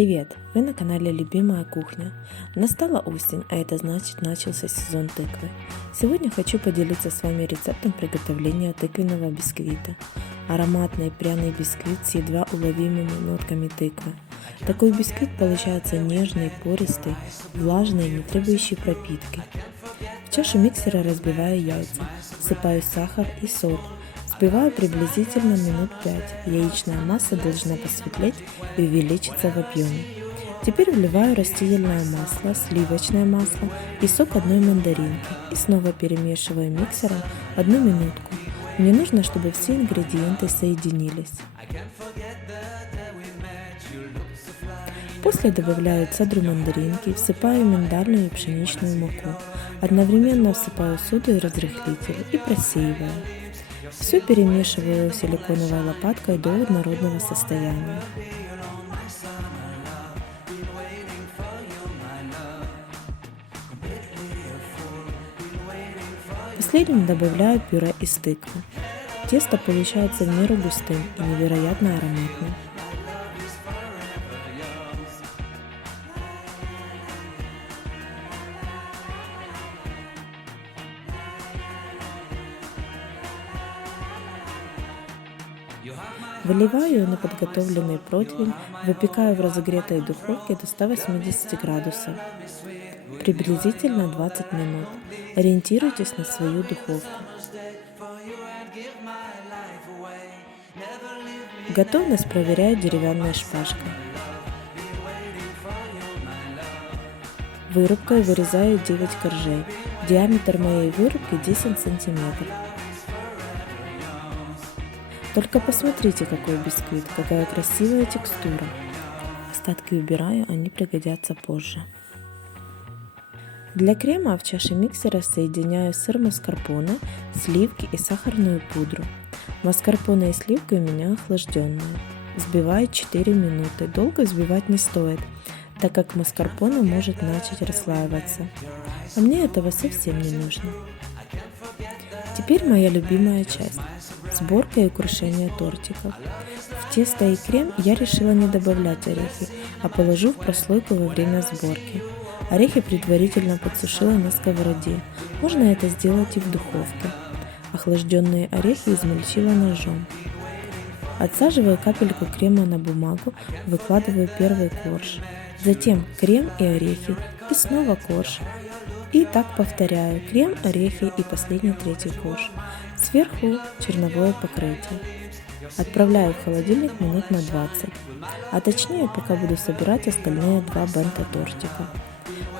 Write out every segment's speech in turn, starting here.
Привет! Вы на канале Любимая кухня. Настала осень, а это значит начался сезон тыквы. Сегодня хочу поделиться с вами рецептом приготовления тыквенного бисквита. Ароматный пряный бисквит с едва уловимыми нотками тыквы. Такой бисквит получается нежный, пористый, влажный, не требующий пропитки. В чашу миксера разбиваю яйца, всыпаю сахар и соль. Взбиваю приблизительно минут 5. Яичная масса должна посветлеть и увеличиться в объеме. Теперь вливаю растительное масло, сливочное масло и сок одной мандаринки и снова перемешиваю миксером 1 минутку. Мне нужно, чтобы все ингредиенты соединились. После добавляю цедру мандаринки, всыпаю миндальную и пшеничную муку. Одновременно всыпаю соду и разрыхлитель и просеиваю. Все перемешиваю силиконовой лопаткой до однородного состояния. Последним добавляю пюре из тыквы. Тесто получается в меру густым и невероятно ароматным. Выливаю на подготовленный противень, выпекаю в разогретой духовке до 180 градусов, приблизительно 20 минут. Ориентируйтесь на свою духовку. Готовность проверяю деревянной шпажкой. Вырубкой вырезаю 9 коржей. Диаметр моей вырубки 10 сантиметров. Только посмотрите, какой бисквит, какая красивая текстура. Остатки убираю, они пригодятся позже. Для крема в чаше миксера соединяю сыр маскарпоне, сливки и сахарную пудру. Маскарпоне и сливки у меня охлажденные. Взбиваю 4 минуты. Долго взбивать не стоит, так как маскарпоне может начать расслаиваться. А мне этого совсем не нужно. Теперь моя любимая часть – сборка и украшение тортиков. В тесто и крем я решила не добавлять орехи, а положу в прослойку во время сборки. Орехи предварительно подсушила на сковороде. Можно это сделать и в духовке. Охлажденные орехи измельчила ножом. Отсаживаю капельку крема на бумагу, выкладываю первый корж. Затем крем и орехи и снова корж. И так повторяю: крем, орехи и последний третий корж. Сверху черновое покрытие. Отправляю в холодильник минут на 20. А точнее, пока буду собирать остальные 2 бента тортика.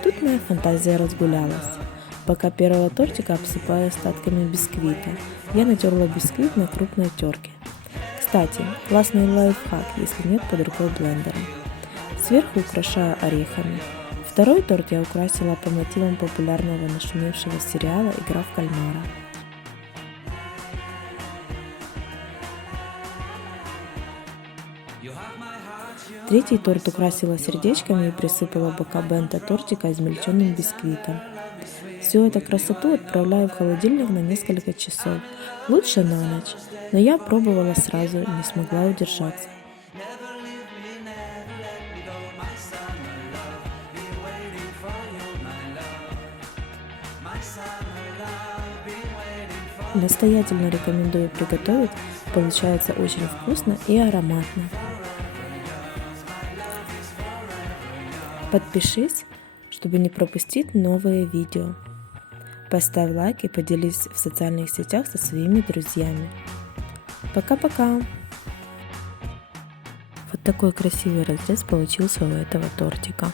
Тут моя фантазия разгулялась. Пока первого тортика обсыпаю остатками бисквита. Я натерла бисквит на крупной терке. Кстати, классный лайфхак, если нет под рукой блендера. Сверху украшаю орехами. Второй торт я украсила по мотивам популярного нашумевшего сериала «Игра в кальмара». Третий торт украсила сердечками и присыпала бока бента тортика измельченным бисквитом. Всю эту красоту отправляю в холодильник на несколько часов, лучше на ночь, но я пробовала сразу, не смогла удержаться. Настоятельно рекомендую приготовить, получается очень вкусно и ароматно. Подпишись, чтобы не пропустить новые видео. Поставь лайк и поделись в социальных сетях со своими друзьями. Пока-пока! Вот такой красивый разрез получился у этого тортика.